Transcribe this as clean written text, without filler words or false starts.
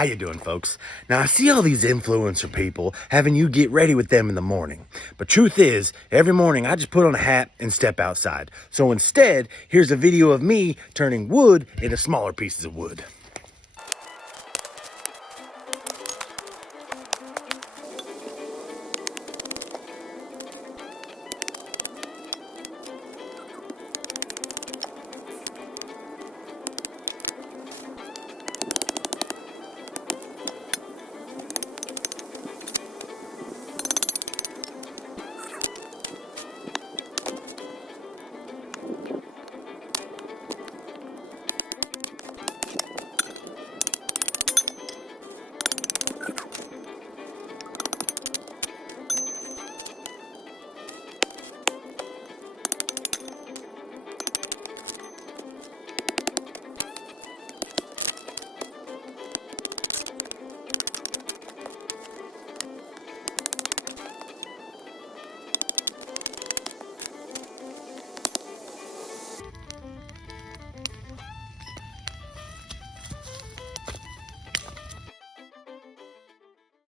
How you doing, folks? Now, I see all these influencer people having you get ready with them in the morning. But truth is, every morning I just put on a hat and step outside. So instead, here's a video of me turning wood into smaller pieces of wood.